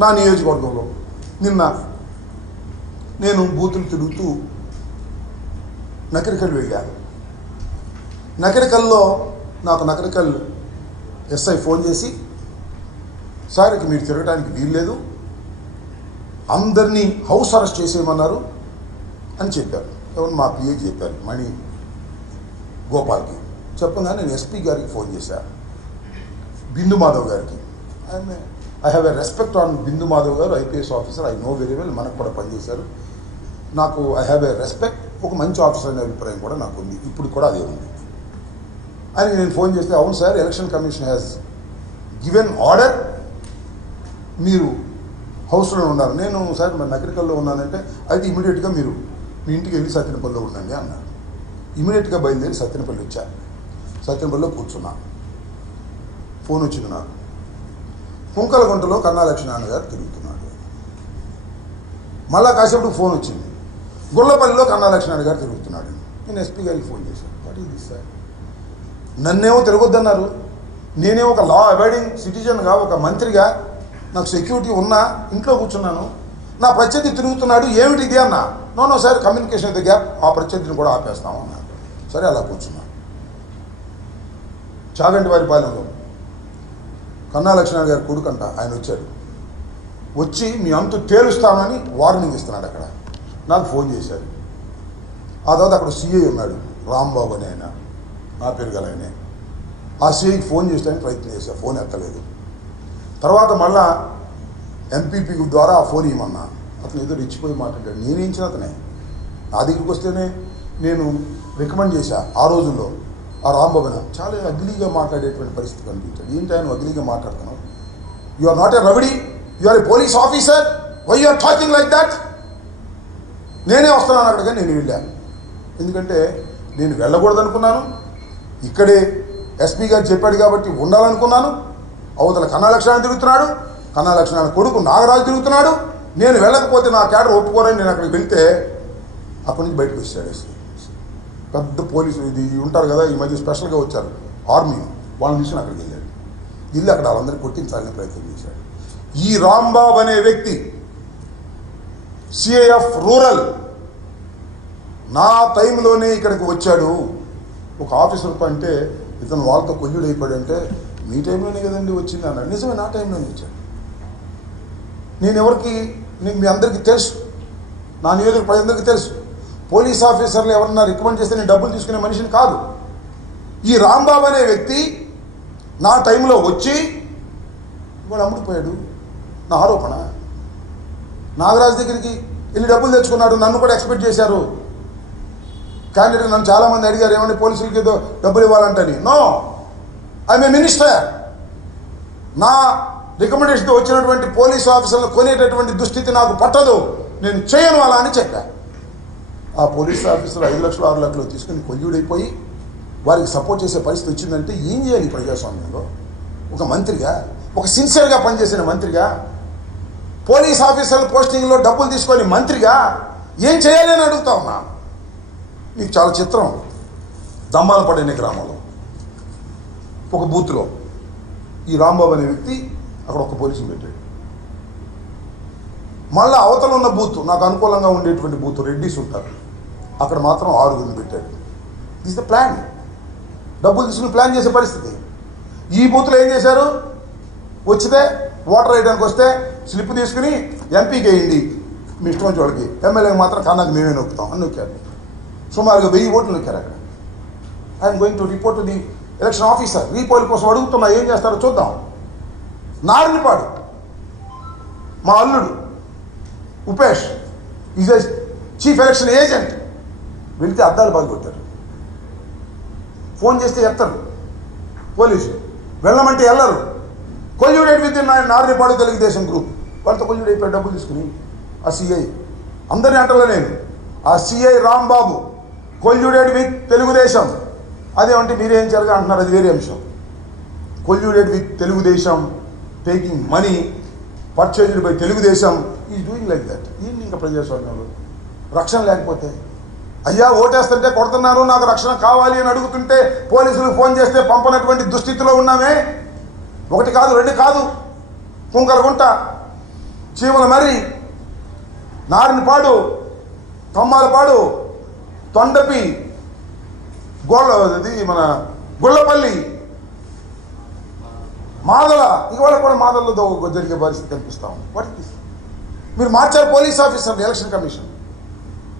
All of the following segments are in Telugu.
నా నియోజకవర్గంలో నిన్న నేను బూతులు తిరుగుతూ నకరికల్ వెళ్ళాను. నకరికల్లో నాకు నకరికల్ ఎస్ఐ ఫోన్ చేసి, సార్ ఇక మీరు తిరగడానికి వీల్లేదు, అందరినీ హౌస్ అరెస్ట్ చేసేయమన్నారు అని చెప్పారు. ఎవరు మా పిఏ చెప్పారు, మణి గోపాల్కి. చెప్పగానే నేను ఎస్పీ గారికి ఫోన్ చేశాను, బిందు మాధవ్ గారికి. I have a respect on Bindu Madhav garu, IPS officer, I know very well, మనకు కూడా పనిచేశారు. నాకు ఐ హ్యావ్ ఎ రెస్పెక్ట్, ఒక మంచి ఆఫీసర్ అనే అభిప్రాయం కూడా నాకు ఉంది, ఇప్పుడు కూడా అదే ఉంది అని నేను ఫోన్ చేస్తే, అవును sir, election commission has given order, మీరు హౌస్లో ఉన్నారు. నేను సార్ మరి నగరికల్లో ఉన్నానంటే, అయితే ఇమీడియట్గా మీరు మీ ఇంటికి వెళ్ళి సత్యనపల్లిలో ఉండండి అన్నారు. ఇమీడియట్గా బయలుదేరి సత్యనపల్లి వచ్చాను. సత్యనపల్లిలో కూర్చున్నా. ఫోన్ వచ్చింది నాకు, కుంకలగుంటలో కన్నా లక్ష్మీనారాయణ గారు తిరుగుతున్నాడు. మళ్ళా కాసేపటికి ఫోన్ వచ్చింది, గుళ్ళపల్లిలో కన్నా లక్ష్మీనారాయణ గారు తిరుగుతున్నాడు. నేను ఎస్పీ గారికి ఫోన్ చేశాను, వాట్ ఈజ్ దిస్ సార్, నన్నేమో తిరగొద్దన్నారు, నేనే ఒక లా అబైడింగ్ సిటిజన్గా, ఒక మంత్రిగా, నాకు సెక్యూరిటీ ఉన్నా ఇంట్లో కూర్చున్నాను, నా ప్రత్యర్థి తిరుగుతున్నాడు, ఏమిటి ఇది అన్నా. No sir, communication with gap, ఆ ప్రత్యర్థిని కూడా ఆపేస్తాము అన్నా. సరే అలా కూర్చున్నా. చాగంటి వారి పాలెంలో కన్నా లక్ష్మీనారాయణ గారి కొడుకంట ఆయన వచ్చాడు. వచ్చి మీ అంతు తేలుస్తామని వార్నింగ్ ఇస్తున్నాడు. అక్కడ నాకు ఫోన్ చేశాడు. ఆ తర్వాత అక్కడ సిఐ ఉన్నాడు, రాంబాబు అని ఆయన, నా పేరు గల ఆయనే. ఆ సిఐకి ఫోన్ చేయడానికి ప్రయత్నం చేశా, ఫోన్ ఎత్తలేదు. తర్వాత మళ్ళా ఎంపీపీ ద్వారా ఆ ఫోన్ ఇవ్వమన్నా, అతను ఏదో రెచ్చిపోయి మాట్లాడాడు. నేనేంచిన అతనే నా దగ్గరికి వస్తేనే నేను రికమెండ్ చేశా. ఆ రోజుల్లో ఆ రాంబాబున చాలా అగ్లీగా మాట్లాడేటువంటి పరిస్థితి కనిపించాడు. ఏంటి ఆయన అగ్లీగా మాట్లాడుతున్నావు, you are not a rowdy, you are a police officer, why you are talking like that. నేనే వస్తున్నాను అక్కడికి, నేను వెళ్ళాను. ఎందుకంటే నేను వెళ్ళకూడదనుకున్నాను, ఇక్కడే ఎస్పీ గారు చెప్పాడు కాబట్టి ఉండాలనుకున్నాను. అవతల కన్నా లక్ష్మీనారాయణ తిరుగుతున్నాడు, కన్నా లక్ష్మీనారాయణ కొడుకు నాగరాజు తిరుగుతున్నాడు. నేను వెళ్ళకపోతే నా క్యాడర్ ఒప్పుకోరని నేను అక్కడికి వెళ్తే అక్కడి నుంచి బయటకు వచ్చాడు ఎస్పీ. పెద్ద పోలీసు ఇది ఉంటారు కదా, ఈ మధ్య స్పెషల్గా వచ్చారు ఆర్మీ, వాళ్ళని తీసుకుని అక్కడికి వెళ్ళాడు. వెళ్ళి అక్కడ వాళ్ళందరినీ కొట్టించాలని ప్రయత్నం చేశాడు. ఈ రాంబాబు అనే వ్యక్తి సిఐఎఫ్ రూరల్ నా టైంలోనే ఇక్కడికి వచ్చాడు. ఒక ఆఫీసర్ అంటే ఇతను వాళ్ళతో కొల్లుడు అయిపోయాడంటే, మీ టైంలోనే కదండి వచ్చింది అన్నాడు. నిజమే, నా టైంలోనే వచ్చాడు. నేను ఎవరికి, నీకు మీ అందరికీ తెలుసు, నా నియోజక ప్రజలందరికీ తెలుసు, పోలీస్ ఆఫీసర్లు ఎవరన్నా రికమెండ్ చేస్తే నేను డబ్బులు తీసుకునే మనిషిని కాదు. ఈ రాంబాబు అనే వ్యక్తి నా టైంలో వచ్చి వాడు అమ్ముడిపోయాడు, నా ఆరోపణ. నాగరాజు దగ్గరికి వెళ్ళి డబ్బులు తెచ్చుకున్నాడు, నన్ను కూడా ఎక్స్పెక్ట్ చేశారు. క్యాండిడేట్ నన్ను చాలామంది అడిగారు, ఏమంటే పోలీసులకి ఏదో డబ్బులు ఇవ్వాలంటని. No, I'm a minister. నా రికమెండేషన్తో వచ్చినటువంటి పోలీసు ఆఫీసర్లు కొనేటటువంటి దుస్థితి నాకు పట్టదు, నేను చేయను అలా అని చెప్పా. ఆ పోలీసు ఆఫీసర్లు 5 లక్షలు 6 లక్షలు తీసుకుని కొల్యూడైపోయి వారికి సపోర్ట్ చేసే పరిస్థితి వచ్చిందంటే ఏం చేయాలి ప్రజాస్వామ్యంలో? ఒక మంత్రిగా, ఒక సిన్సియర్గా పనిచేసిన మంత్రిగా, పోలీస్ ఆఫీసర్ల పోస్టింగ్లో డబ్బులు తీసుకొని మంత్రిగా ఏం చేయాలి అని అడుగుతా ఉన్నా. మీకు చాలా చిత్రం, దమ్మాలపడిన గ్రామంలో ఒక బూత్లో ఈ రాంబాబు అనే వ్యక్తి అక్కడ ఒక పోలీసుని పెట్టాడు. మళ్ళీ అవతల ఉన్న బూత్, నాకు అనుకూలంగా ఉండేటువంటి బూత్, రెడ్డిస్ ఉంటారు, అక్కడ మాత్రం 6 పెట్టాడు. This the plan. డబ్బులు తీసుకుని ప్లాన్ చేసే పరిస్థితి. ఈ బూత్లో ఏం చేశారు, వచ్చితే ఓటర్ వేయడానికి వస్తే స్లిప్ తీసుకుని ఎంపీకి వేయండి మీ ఇష్టం వచ్చి వాళ్ళకి, ఎమ్మెల్యేకి మాత్రం కన్నాకు మేమే నొక్కుతాం అని నొక్కారు. సుమారుగా 1000 ఓట్లు నొక్కారు అక్కడ. I'm going to report to the election officer. Repoll కోసం అడుగుతున్నా, ఏం చేస్తారో చూద్దాం. నారినిపాడు మా అల్లుడు Upesh is a chief election agent. వెళితే అద్దాలు బాగుకొట్టారు. ఫోన్ చేస్తే ఎత్తరు పోలీసులు, వెళ్ళమంటే వెళ్ళరు. Colluded with Narinipadu Telugu Desam group, వాళ్ళతో కొల్యూడ్ అయిపోయి డబ్బులు తీసుకుని ఆ సిఐ, అందరినీ అంటలే నేను, ఆ CI Rambabu colluded with Telugu Desam. అదేమంటే మీరేం చేయాలి అంటున్నారు, అది వేరే అంశం. Colluded with Telugu Desam, taking money purchased by Telugu Desam, is doing like that. ఏంటి ఇంకా ప్రజాస్వామ్యంలో రక్షణ లేకపోతే? అయ్యా ఓటేస్తుంటే కొడుతున్నారు, నాకు రక్షణ కావాలి అని అడుగుతుంటే పోలీసులకు ఫోన్ చేస్తే పంపనటువంటి దుస్థితిలో ఉన్నామే. 1 కాదు 2 కాదు, కుంకలగుంట చీమల మర్రి, నారినపాడు, తమ్మాలపాడు, తొండపి, మన గుళ్ళపల్లి, మాదల, ఇవాళ కూడా మాదల్లో జరిగే పరిస్థితి కనిపిస్తాం. వాటికి మీరు మార్చారు పోలీస్ ఆఫీసర్, ఎలక్షన్ కమిషన్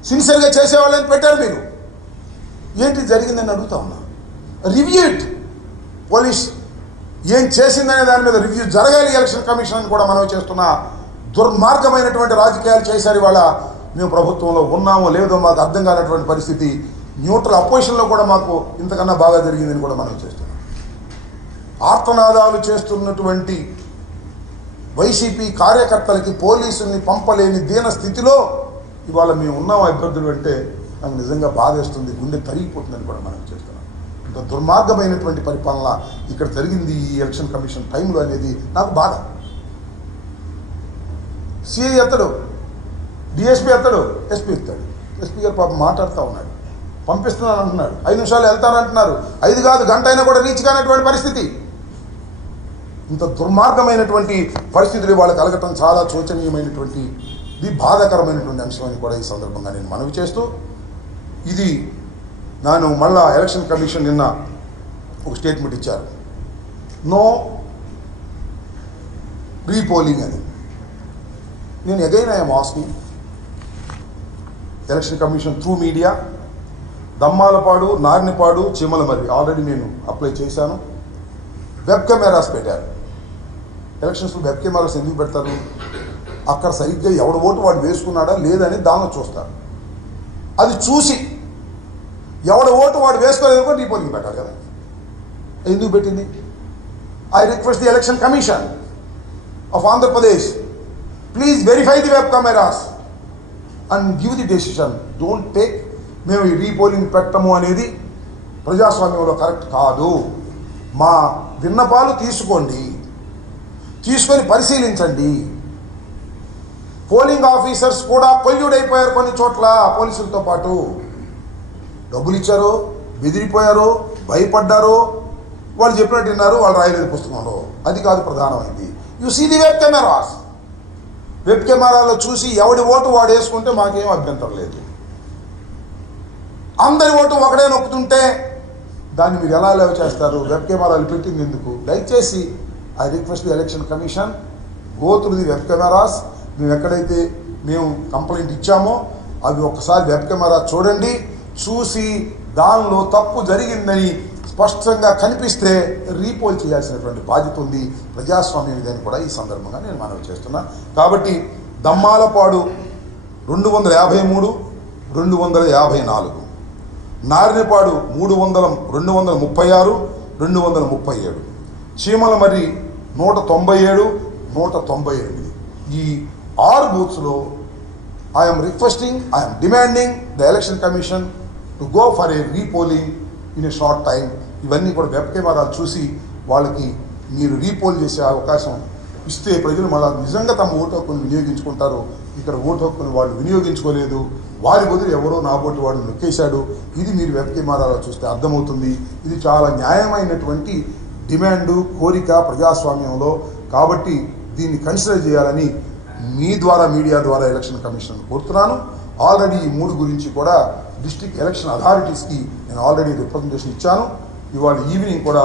సిన్సియర్గా చేసేవాళ్ళని పెట్టారు మీరు. ఏంటి జరిగిందని అడుగుతా ఉన్నా. Review it. పోలీస్ ఏం చేసిందనే దాని మీద రివ్యూ జరగాలి ఎలక్షన్ కమిషన్ అని కూడా మనం చేస్తున్న దుర్మార్గమైనటువంటి రాజకీయాలు చేశారు. ఇవాళ మేము ప్రభుత్వంలో ఉన్నామో లేదో మాకు అర్థం కానటువంటి పరిస్థితి. న్యూట్రల్ అపోజిషన్లో కూడా మాకు ఇంతకన్నా బాగా జరిగిందని కూడా మనం చేస్తున్నాం. ఆర్తనాదాలు చేస్తున్నటువంటి వైసీపీ కార్యకర్తలకి పోలీసుల్ని పంపలేని దీన స్థితిలో ఇవాళ మేము ఉన్నాం అభ్యర్థులు అంటే నాకు నిజంగా బాధేస్తుంది, గుండె తరిగిపోతుందని కూడా మనం చేస్తున్నాం. ఇంత దుర్మార్గమైనటువంటి పరిపాలన ఇక్కడ జరిగింది ఈ ఎలక్షన్ కమిషన్ టైంలో అనేది నాకు బాధ. సిఐ ఎత్తడు, డిఎస్పీ ఎత్తడు, ఎస్పీ ఎత్తాడు. ఎస్పీ గారు పాపం మాట్లాడుతూ ఉన్నాడు, పంపిస్తున్నాను అంటున్నాడు, 5 నిమిషాలు వెళ్తానంటున్నారు, 5 కాదు గంట అయినా కూడా రీచ్ కానటువంటి పరిస్థితి. ఇంత దుర్మార్గమైనటువంటి పరిస్థితులు వాళ్ళకి కలగటం చాలా శోచనీయమైనటువంటి బాధాకరమైనటువంటి అంశం అని కూడా ఈ సందర్భంగా నేను మనవి చేస్తూ, ఇది నేను మళ్ళా ఎలక్షన్ కమిషన్ నిన్న ఒక స్టేట్మెంట్ ఇచ్చారు, నో రీపోలింగ్ అని. నేను again I'm asking election commission through media, Dammalapadu, Narnipadu, Cheemalamarri already నేను అప్లై చేశాను. వెబ్ కెమెరాస్ పెట్టారు. ఎలక్షన్స్లో వెబ్ కెమెరాస్ ఎందుకు పెడతారు? అక్కడ సరిగ్గా ఎవడ ఓటు వాడు వేసుకున్నాడా లేదని దానిలో చూస్తారు. అది చూసి ఎవడ ఓటు వాడు వేసుకోలేదు రీపోలింగ్ పెట్టాలి కదా. ఎందుకు పెట్టింది? I request the election commission of Andhra Pradesh, please verify the web cameras and give the decision. Don't take మేము ఈ రీపోలింగ్ పెట్టము అనేది ప్రజాస్వామ్యంలో కరెక్ట్ కాదు. మా విన్నపాలు తీసుకోండి, తీసుకొని పరిశీలించండి. పోలింగ్ ఆఫీసర్స్ కూడా కొల్యూడైపోయారు కొన్ని చోట్ల పోలీసులతో పాటు. డబ్బులు ఇచ్చారో, బెదిరిపోయారో, భయపడ్డారో, వాళ్ళు చెప్పినట్టు విన్నారు, వాళ్ళు రాయలేదు పుస్తకంలో. అది కాదు ప్రధానమైంది. You see the web cameras. Web కెమెరాలో చూసి ఎవడి ఓటు వాడు వేసుకుంటే మాకేం అభ్యంతరం లేదు. అందరి ఓటు ఒకడే నొక్కుతుంటే దాన్ని మీరు ఎలా లేవ చేస్తారు? వెబ్ కెమెరాలు పెట్టింది ఎందుకు? దయచేసి I request the election commission, go through the web cameras. మేము ఎక్కడైతే మేము కంప్లైంట్ ఇచ్చామో అవి ఒక్కసారి వెబ్ కెమెరా చూడండి. చూసి దానిలో తప్పు జరిగిందని స్పష్టంగా కనిపిస్తే రీపోల్ చేయాల్సినటువంటి బాధ్యత ఉంది. ప్రజాస్వామ్యం ఇదని కూడా ఈ సందర్భంగా నేను మనవి చేస్తున్నా. కాబట్టి దమ్మాలపాడు 253, 254, నారినపాడు 236, 237, చీమలమర్రి 197, 198. ఈ 6 బూత్స్లో I'm requesting, I'm demanding the election commission to go for a repolling in a short time. ఇవన్నీ కూడా వెబ్ కెమెరాలు చూసి వాళ్ళకి మీరు రీపోల్ చేసే అవకాశం ఇస్తే ప్రజలు మళ్ళీ నిజంగా తమ ఓటు హక్కును వినియోగించుకుంటారు. ఇక్కడ ఓటు హక్కును వాళ్ళు వినియోగించుకోలేదు, వారి బదులు ఎవరో నా ఓటు వాడు నొక్కేశాడు. ఇది మీరు వెబ్ కెమెరాలో చూస్తే అర్థమవుతుంది. ఇది చాలా న్యాయమైనటువంటి డిమాండు, కోరిక ప్రజాస్వామ్యంలో. కాబట్టి దీన్ని కన్సిడర్ చేయాలని మీ ద్వారా, మీడియా ద్వారా ఎలక్షన్ కమిషన్ కోరుతున్నాను. ఆల్రెడీ ఈ 3 గురించి కూడా డిస్ట్రిక్ట్ ఎలక్షన్ అథారిటీస్కి నేను ఆల్రెడీ రిప్రజెంటేషన్ ఇచ్చాను. ఇవాళ ఈవినింగ్ కూడా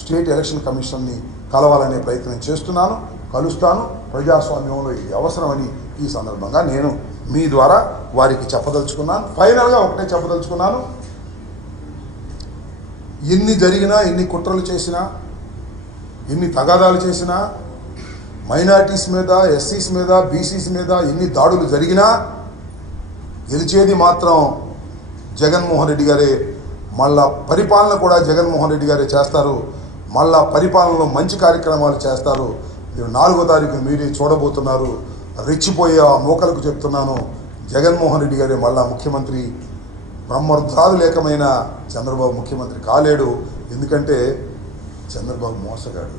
స్టేట్ ఎలక్షన్ కమిషన్ని కలవాలనే ప్రయత్నం చేస్తున్నాను, కలుస్తాను. ప్రజాస్వామ్యంలో ఇది అవసరమని ఈ సందర్భంగా నేను మీ ద్వారా వారికి చెప్పదలుచుకున్నాను. ఫైనల్గా ఒకటే చెప్పదలుచుకున్నాను, ఎన్ని జరిగినా, ఎన్ని కుట్రలు చేసినా, ఎన్ని తగాదాలు చేసినా, మైనారిటీస్ మీద, ఎస్సీస్ మీద, బీసీస్ మీద ఎన్ని దాడులు జరిగినా గెలిచేది మాత్రం జగన్మోహన్ రెడ్డి గారే. మళ్ళా పరిపాలన కూడా జగన్మోహన్ రెడ్డి గారే చేస్తారు. మళ్ళా పరిపాలనలో మంచి కార్యక్రమాలు చేస్తారు. 4వ తారీఖున మీరే చూడబోతున్నారు. రెచ్చిపోయే ఆ మోకలకు చెప్తున్నాను, జగన్మోహన్ రెడ్డి గారే మళ్ళా ముఖ్యమంత్రి. బ్రహ్మరుద్రాలు లేకమైన చంద్రబాబు ముఖ్యమంత్రి కాలేడు. ఎందుకంటే చంద్రబాబు మోసగాడు.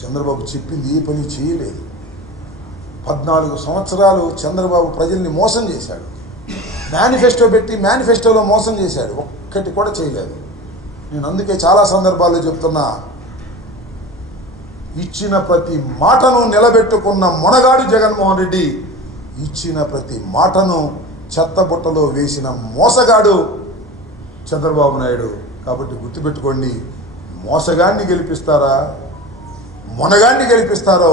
చంద్రబాబు చెప్పింది ఏ పని చేయలేదు. 14 సంవత్సరాలు చంద్రబాబు ప్రజల్ని మోసం చేశాడు. మేనిఫెస్టో పెట్టి మేనిఫెస్టోలో మోసం చేశాడు, ఒక్కటి కూడా చేయలేదు. నేను అందుకే చాలా సందర్భాల్లో చెప్తున్నా, ఇచ్చిన ప్రతి మాటను నిలబెట్టుకున్న మొనగాడు జగన్మోహన్ రెడ్డి, ఇచ్చిన ప్రతి మాటను చెత్తబుట్టలో వేసిన మోసగాడు చంద్రబాబు నాయుడు. కాబట్టి గుర్తుపెట్టుకోండి, మోసగాన్ని గెలిపిస్తారా మొనగాన్ని గెలిపిస్తారో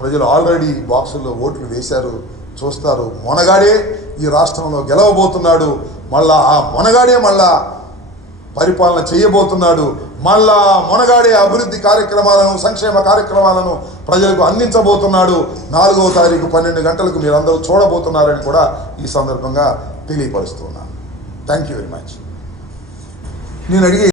ప్రజలు ఆల్రెడీ బాక్సుల్లో ఓట్లు వేశారు, చూస్తారు. మొనగాడే ఈ రాష్ట్రంలో గెలవబోతున్నాడు, మళ్ళా ఆ మొనగాడే మళ్ళా పరిపాలన చేయబోతున్నాడు, మళ్ళా మొనగాడే అభివృద్ధి కార్యక్రమాలను సంక్షేమ కార్యక్రమాలను ప్రజలకు అందించబోతున్నాడు. 4వ తారీఖు 12 గంటలకు మీరందరూ చూడబోతున్నారని కూడా ఈ సందర్భంగా తెలియపరుస్తున్నాను. Thank you very much. నేను అడిగే